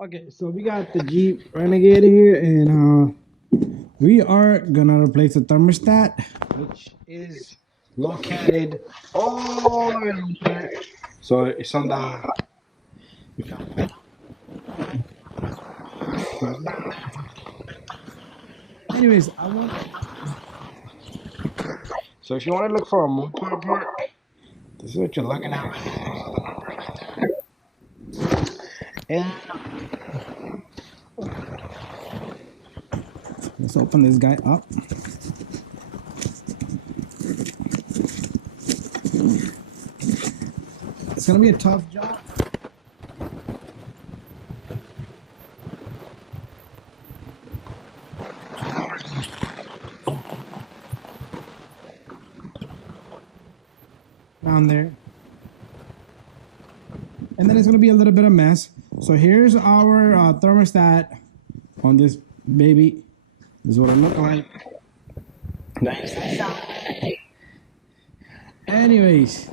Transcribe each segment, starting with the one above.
Okay, so we got the Jeep Renegade here, and we are gonna replace the thermostat, which is located all the way down here. So it's on the. Anyways, I want. So if you want to look for a Mopar part, this is what you're looking at. And let's open this guy up. It's gonna be a tough job. Down there, and then it's gonna be a little bit of mess. So here's our thermostat on this baby. This is what it looks like. Nice. Anyways,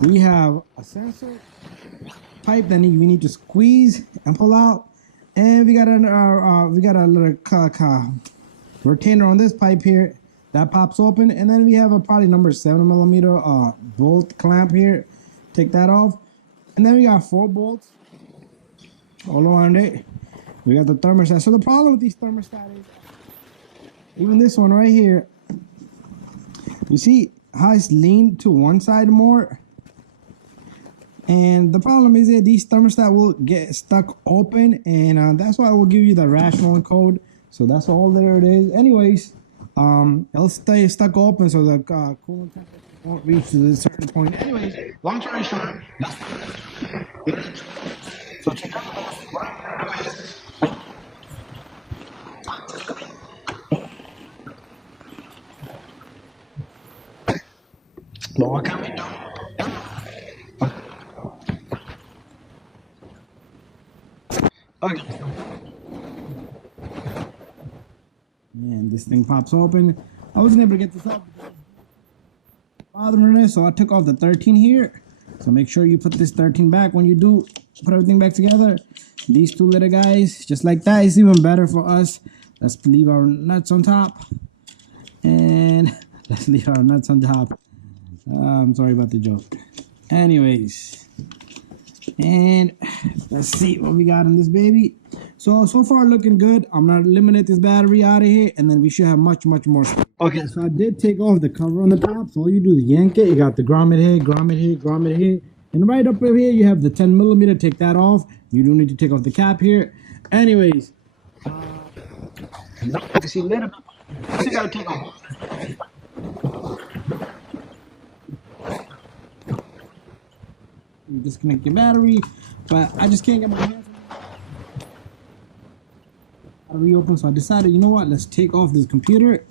we have a sensor pipe that we need to squeeze and pull out, and we got a little retainer on this pipe here that pops open, and then we have a probably number 7mm bolt clamp here. Take that off, and then we got 4 bolts all around it. We got the thermostat. So the problem with these thermostats is, even this one right here, you see how it's leaned to one side more, and the problem is that these thermostat will get stuck open, and that's why I will give you the rational code. So that's all there it is. Anyways, it'll stay stuck open, so the coolant temperature won't reach to a certain point. Anyways, long story short, so check out what can we do? Okay. And this thing pops open. I wasn't able to get this up because bothering it, so I took off the 13 here. So make sure you put this 13 back when you do put everything back together. These 2 little guys, just like that, is even better for us. Let's leave our nuts on top, and let's leave our nuts on top. I'm sorry about the joke. Anyways, and let's see what we got in this baby. So far looking good. I'm gonna eliminate this battery out of here, and then we should have much more space. Okay, so I did take off the cover on the top. So all you do is yank it. You got the grommet here, grommet here, grommet here, and right up over here you have the 10mm. Take that off. You do need to take off the cap here. Anyways, you see a little bit. You gotta take off. You disconnect your battery, but I just can't get my hands on it. Reopen, so I decided, you know what, let's take off this computer.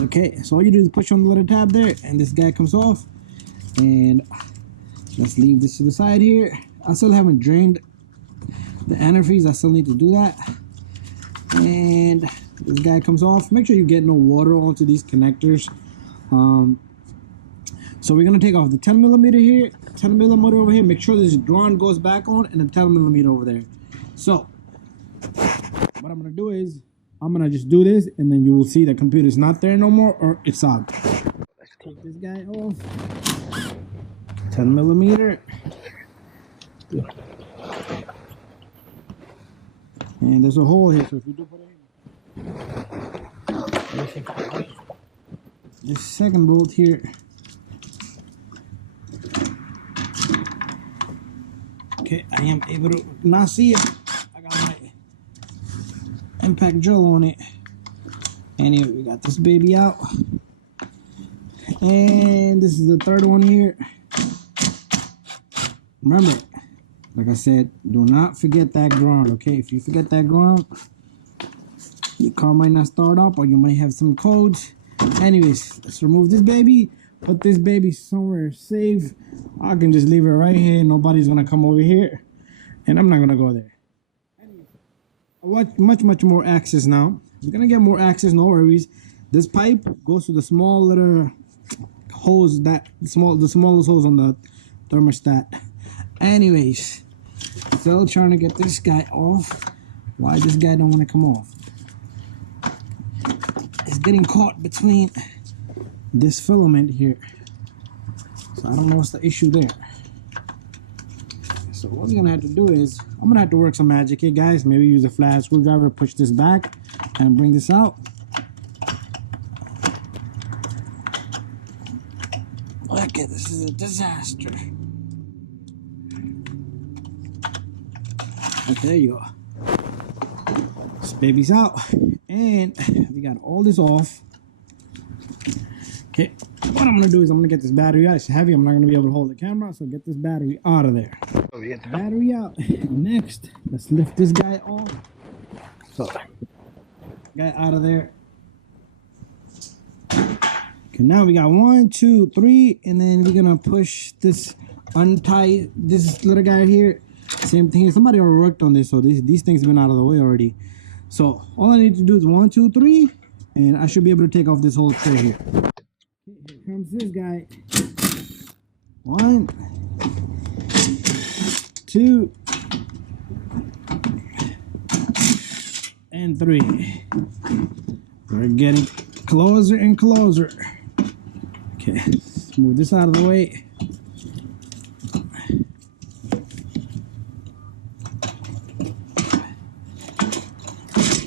Okay, so all you do is push on the little tab there, and this guy comes off, and let's leave this to the side here. I still haven't drained the antifreeze. I still need to do that. And this guy comes off. Make sure you get no water onto these connectors. So we're gonna take off the 10mm here, 10mm over here. Make sure this drawn goes back on, and the 10mm over there. So what I'm gonna do is I'm gonna just do this, and then you will see the computer's not there no more, or it's out. Let's take this guy off. 10mm. And there's a hole here, so if you do put it in, this second bolt here. Okay, I am able to not see it. I got my impact drill on it. Anyway, we got this baby out. And this is the third one here. Remember, like I said, do not forget that ground, okay? If you forget that ground, your car might not start up, or you might have some codes. Anyways, let's remove this baby. Put this baby somewhere safe. I can just leave it right here. Nobody's gonna come over here, and I'm not gonna go there. Anyways, I want much more access now. We're gonna get more access, no worries. This pipe goes to the small little hose, the smallest hose on the thermostat. Anyways, still trying to get this guy off. Why this guy don't want to come off? It's getting caught between this filament here. So I don't know what's the issue there. So what we're gonna have to do is, I'm gonna have to work some magic here, guys. Maybe use a flat screwdriver, push this back, and bring this out. Okay, this is a disaster. Okay, there you go. This baby's out. And we got all this off. Okay, what I'm gonna do is I'm gonna get this battery out. It's heavy, I'm not gonna be able to hold the camera, so get this battery out of there. So we get the battery out. Next, let's lift this guy off. So, guy out of there. Okay, now we got 1, 2, 3, and then we're gonna push this, untie this little guy here. Same thing here. Somebody already worked on this, so these things have been out of the way already. So all I need to do is 1, 2, 3, and I should be able to take off this whole tray here. Okay, here comes this guy. 1, 2, and 3. We're getting closer and closer. Okay, let's move this out of the way.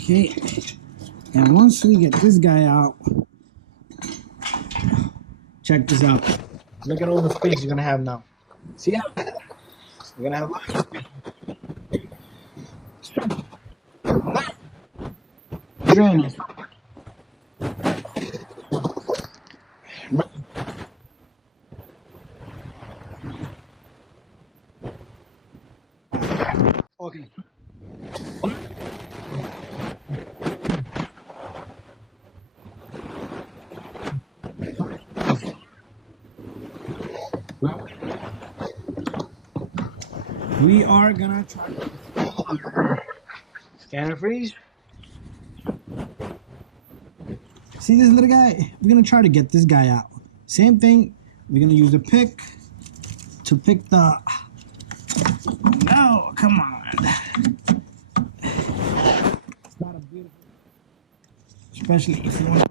Okay, and once we get this guy out, check this out. Look at all the space you're gonna have now. See that? You're gonna have lots of space. Drain. Okay. We are gonna try to scanner freeze. See this little guy? We're gonna try to get this guy out. Same thing. We're gonna use the pick to pick the. No, come on. It's not a beautiful, especially if you want to.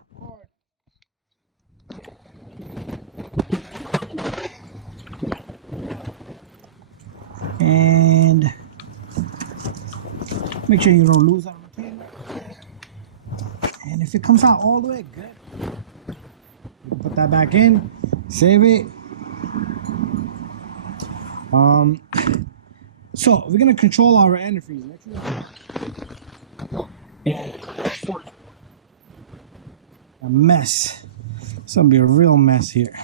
And make sure you don't lose on the table. And if it comes out all the way, good. Put that back in, save it. So we're gonna control our antifreeze. A mess. It's gonna be a real mess here.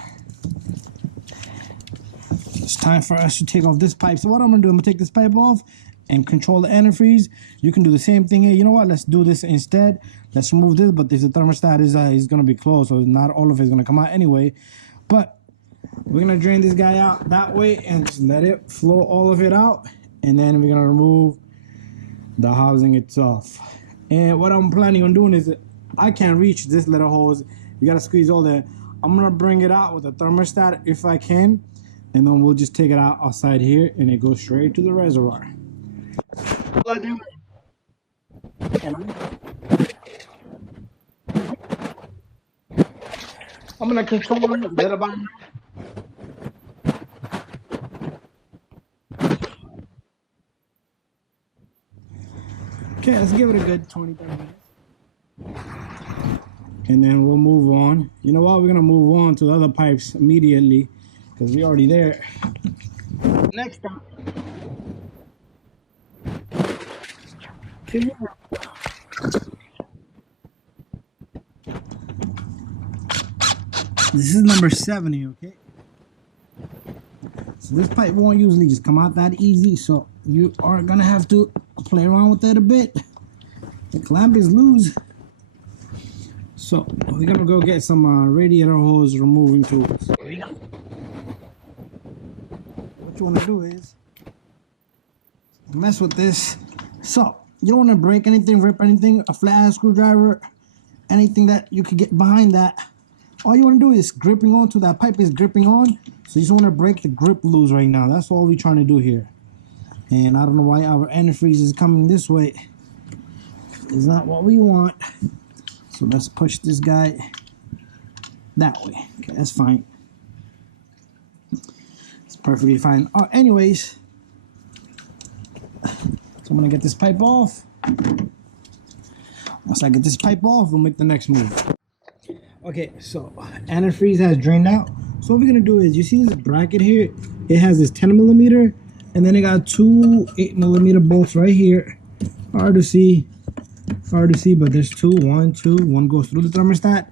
It's time for us to take off this pipe. So what I'm gonna do, I'm gonna take this pipe off and control the antifreeze. You can do the same thing here. You know what? Let's do this instead. Let's remove this, but this thermostat is gonna be closed, so not all of it is gonna come out anyway. But we're gonna drain this guy out that way and just let it flow all of it out, and then we're gonna remove the housing itself. And what I'm planning on doing is, I can't reach this little hose. You gotta squeeze all that. I'm gonna bring it out with a thermostat if I can, and then we'll just take it out outside here, and it goes straight to the reservoir. I'm gonna control it a bit about. Okay, let's give it a good 20-30 minutes. And then we'll move on. You know what? We're gonna move on to the other pipes immediately because we're already there. Next time. This is number 70, okay? So this pipe won't usually just come out that easy, so you are gonna have to play around with it a bit. The clamp is loose. So we're gonna go get some radiator hose removing tools. What you wanna do is mess with this. So you don't wanna break anything, rip anything, a flat screwdriver, anything that you could get behind that. All you want to do is gripping onto that pipe is gripping on, so you just want to break the grip loose right now. That's all we're trying to do here. And I don't know why our antifreeze is coming this way. It's not what we want. So let's push this guy that way. Okay, that's fine. It's perfectly fine. Anyways, so I'm gonna get this pipe off. Once I get this pipe off, we'll make the next move. Okay, so antifreeze has drained out. So what we're gonna do is, you see this bracket here? It has this 10 millimeter, and then it got two 8 millimeter bolts right here. Hard to see, but there's two. One goes through the thermostat.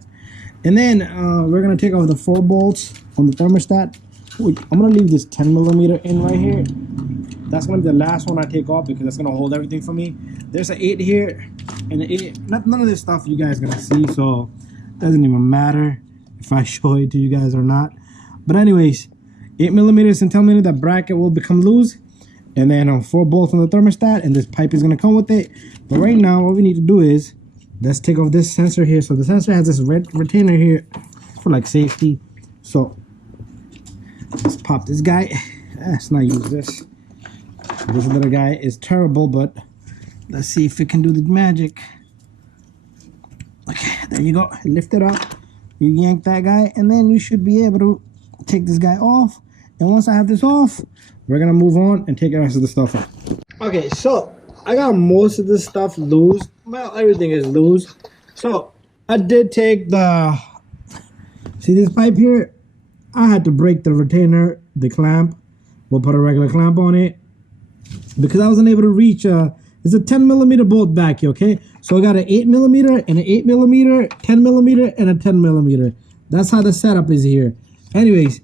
And then we're gonna take off the 4 bolts on the thermostat. I'm gonna leave this 10 millimeter in right here. That's gonna be the last one I take off because that's gonna hold everything for me. There's an 8 here, and an 8. None of this stuff you guys gonna see, so it doesn't even matter if I show it to you guys or not. But anyways, 8 millimeters and 10 millimeter, that bracket will become loose, and then 4 bolts on the thermostat, and this pipe is gonna come with it. But right now, what we need to do is let's take off this sensor here. So the sensor has this red retainer here for like safety. So let's pop this guy. Let's not use this. This little guy is terrible, but let's see if it can do the magic. Okay, there you go. Lift it up. You yank that guy, and then you should be able to take this guy off. And once I have this off, we're gonna move on and take the rest of the stuff off. Okay, so I got most of this stuff loose. Well, everything is loose. So I did take the, see this pipe here? I had to break the retainer, the clamp. We'll put a regular clamp on it because I wasn't able to reach it's a 10 millimeter bolt back here, okay? So I got an 8 millimeter and an 8 millimeter, 10 millimeter, and a 10 millimeter. That's how the setup is here. Anyways,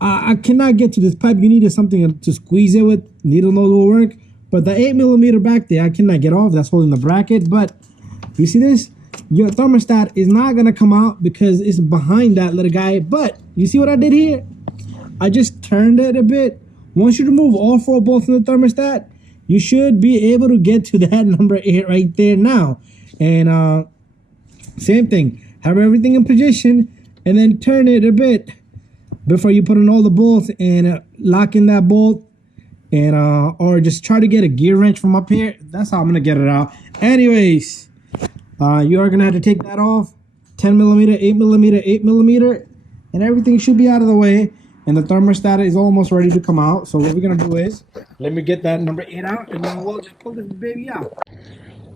I cannot get to this pipe. You needed something to squeeze it with. Needle nose will work. But the 8 millimeter back there, I cannot get off. That's holding the bracket. But you see this? Your thermostat is not going to come out because it's behind that little guy. But you see what I did here? I just turned it a bit. Once you remove all 4 bolts in the thermostat, you should be able to get to that number 8 right there now. And same thing. Have everything in position and then turn it a bit before you put in all the bolts and lock in that bolt. And or just try to get a gear wrench from up here. That's how I'm gonna get it out. Anyways, you are gonna have to take that off. 10 millimeter, 8 millimeter, 8 millimeter, and everything should be out of the way. And the thermostat is almost ready to come out. So what we're gonna do is, let me get that number 8 out, and then we'll just pull this baby out.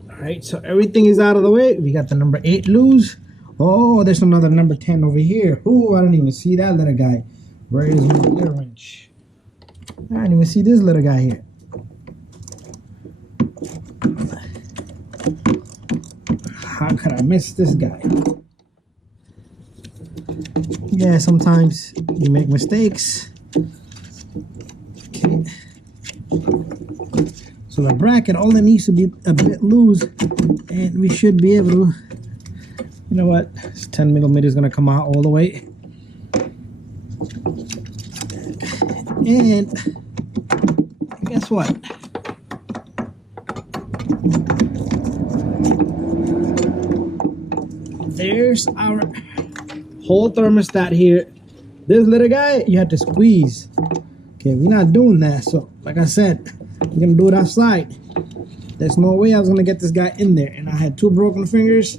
All right, so everything is out of the way. We got the number 8 loose. Oh, there's another number 10 over here. Oh, I don't even see that little guy. Where is my gear wrench? I didn't even see this little guy here. How could I miss this guy? Yeah, sometimes you make mistakes. Okay. So the bracket, all it needs to be a bit loose, and we should be able to, you know what, this 10 millimeter is going to come out all the way. And guess what? There's our whole thermostat here. This little guy, you have to squeeze. Okay, we're not doing that. So, like I said, we're gonna do it outside. There's no way I was gonna get this guy in there, and I had 2 broken fingers.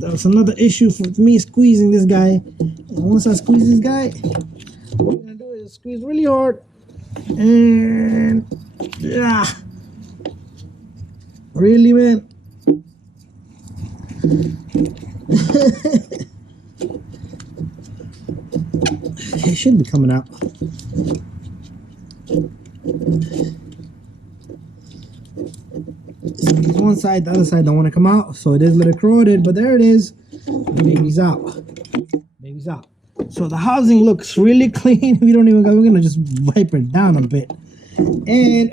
That's another issue for me squeezing this guy. And once I squeeze this guy, what we're gonna do is squeeze really hard, and yeah, really, man. It should be coming out. One side, the other side don't want to come out, so it is a little corroded, but there it is. The baby's out. Baby's out. So the housing looks really clean. We don't even go, we're gonna just wipe it down a bit. And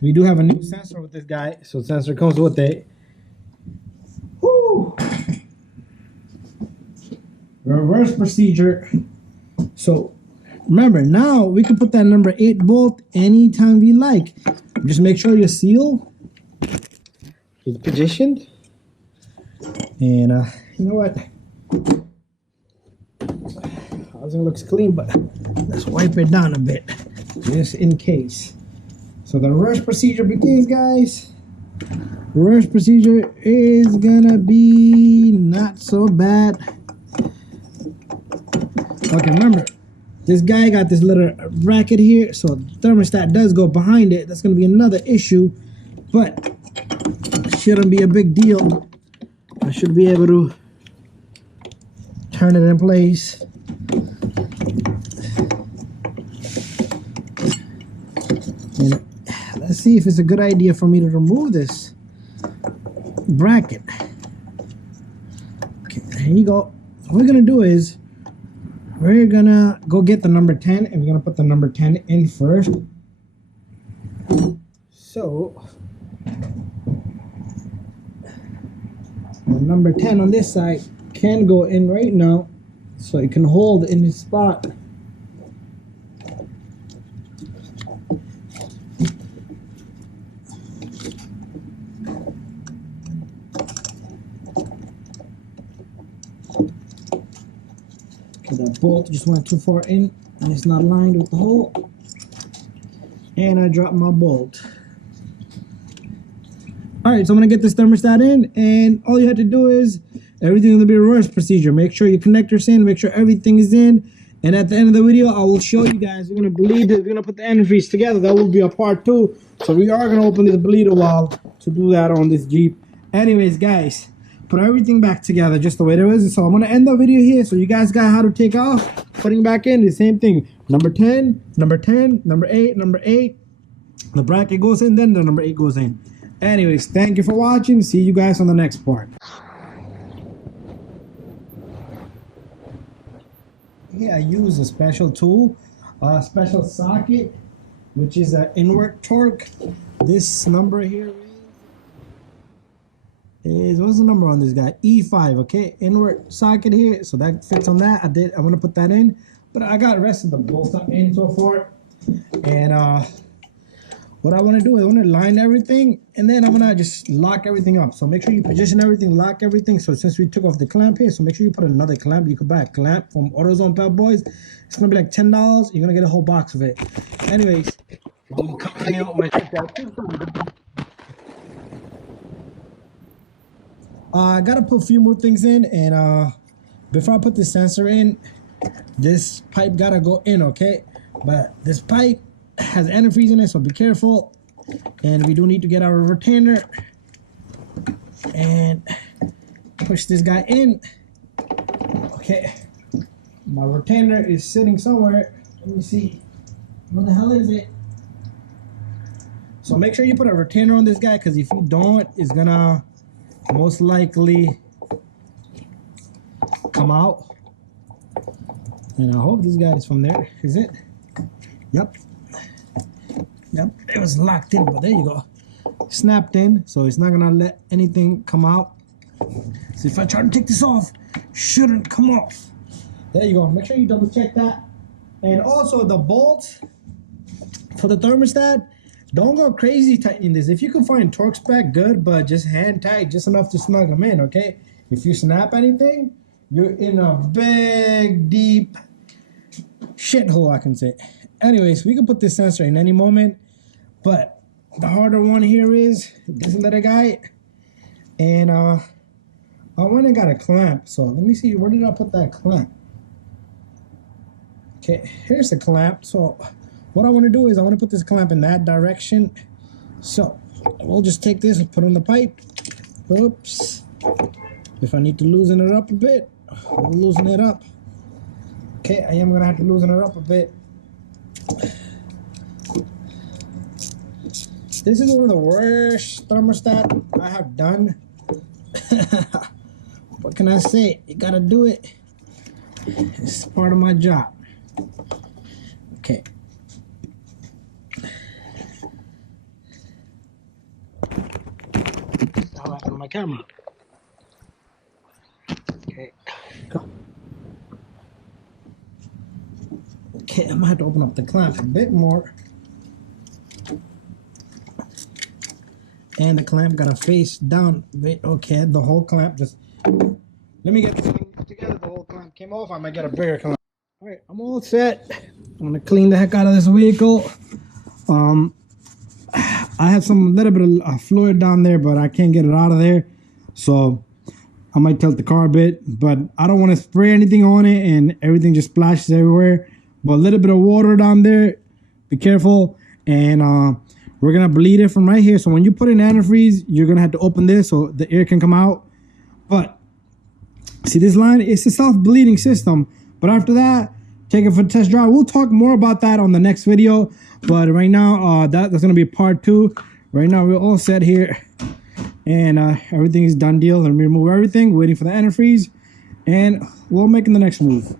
we do have a new sensor with this guy. So the sensor comes with it. Woo! Reverse procedure. So remember, now we can put that number 8 bolt anytime we like. Just make sure your seal is positioned. And you know what? Housing looks clean, but let's wipe it down a bit, just in case. So the reverse procedure begins, guys. Reverse procedure is gonna be not so bad. Okay, remember, this guy got this little bracket here, so the thermostat does go behind it. That's gonna be another issue, but shouldn't be a big deal. I should be able to turn it in place. And let's see if it's a good idea for me to remove this bracket. Okay, there you go. What we're gonna do is we're gonna go get the number 10 and we're gonna put the number 10 in first. So the number 10 on this side can go in right now, so it can hold in its spot. That bolt just went too far in and it's not lined with the hole, and I dropped my bolt. Alright, so I'm gonna get this thermostat in, and all you have to do is everything's gonna be a reverse procedure. Make sure your connector's in, make sure everything is in, and at the end of the video I will show you guys. We're gonna bleed it, we're gonna put the antifreeze together. That will be a part 2. So we are gonna open this bleeder valve to do that on this Jeep. Anyways, guys, put everything back together just the way it is. So I'm gonna end the video here so you guys got how to take off, putting back in the same thing. Number 10, number 10, number 8, number 8. The bracket goes in, then the number 8 goes in. Anyways, thank you for watching. See you guys on the next part. Here I use a special tool, a special socket, which is an inward torque. This number here is, what's the number on this guy? E5, okay? Inward socket here, so that fits on that. I'm gonna put that in, but I got the rest of the bolts up in so far. And what I want to do is I want to line everything, and then I'm gonna just lock everything up. So make sure you position everything, lock everything. So since we took off the clamp here, so make sure you put another clamp. You could buy a clamp from AutoZone, Pep Boys. It's gonna be like $10. You're gonna get a whole box of it. Anyways, I'm coming out my I gotta put a few more things in, and before I put the sensor in, this pipe gotta go in, okay? But this pipe has antifreeze in it, so be careful. And we do need to get our retainer and push this guy in. Okay, my retainer is sitting somewhere. Let me see, what the hell is it? So make sure you put a retainer on this guy, because if you don't, it's gonna most likely come out. And I hope this guy is from there. Is it? Yep. Yep, it was locked in, but there you go. Snapped in, so it's not gonna let anything come out. So if I try to take this off, shouldn't come off. There you go. Make sure you double check that. And also the bolts for the thermostat, don't go crazy tightening this. If you can find torque spec, good, but just hand tight, just enough to snug them in, okay? If you snap anything, you're in a big, deep shithole, I can say. Anyways, we can put this sensor in any moment, but the harder one here is this little guy. And I went and got a clamp. So let me see, where did I put that clamp? Okay, here's the clamp. So what I want to do is I want to put this clamp in that direction. So we'll just take this and put on the pipe. Oops. If I need to loosen it up a bit, we'll loosen it up. Okay, I am going to have to loosen it up a bit. This is one of the worst thermostat I have done. What can I say? You gotta do it. It's part of my job. Okay. I'll have on my camera. Okay. Go. Okay, I'm gonna have to open up the clamp a bit more. And the clamp gotta face down a bit. Okay, the whole clamp just... Let me get this thing together. The whole clamp came off. I might get a bigger clamp. Alright, I'm all set. I'm gonna clean the heck out of this vehicle. I have some little bit of fluid down there, but I can't get it out of there. So I might tilt the car a bit, but I don't want to spray anything on it and everything just splashes everywhere. But a little bit of water down there, be careful. And we're gonna bleed it from right here. So when you put in antifreeze, you're gonna have to open this so the air can come out. But see this line, it's a self-bleeding system. But after that, take it for a test drive. We'll talk more about that on the next video. But right now, that's gonna be part 2. Right now, we're all set here. And everything is done deal. Let me remove everything, waiting for the antifreeze. And we'll make the next move.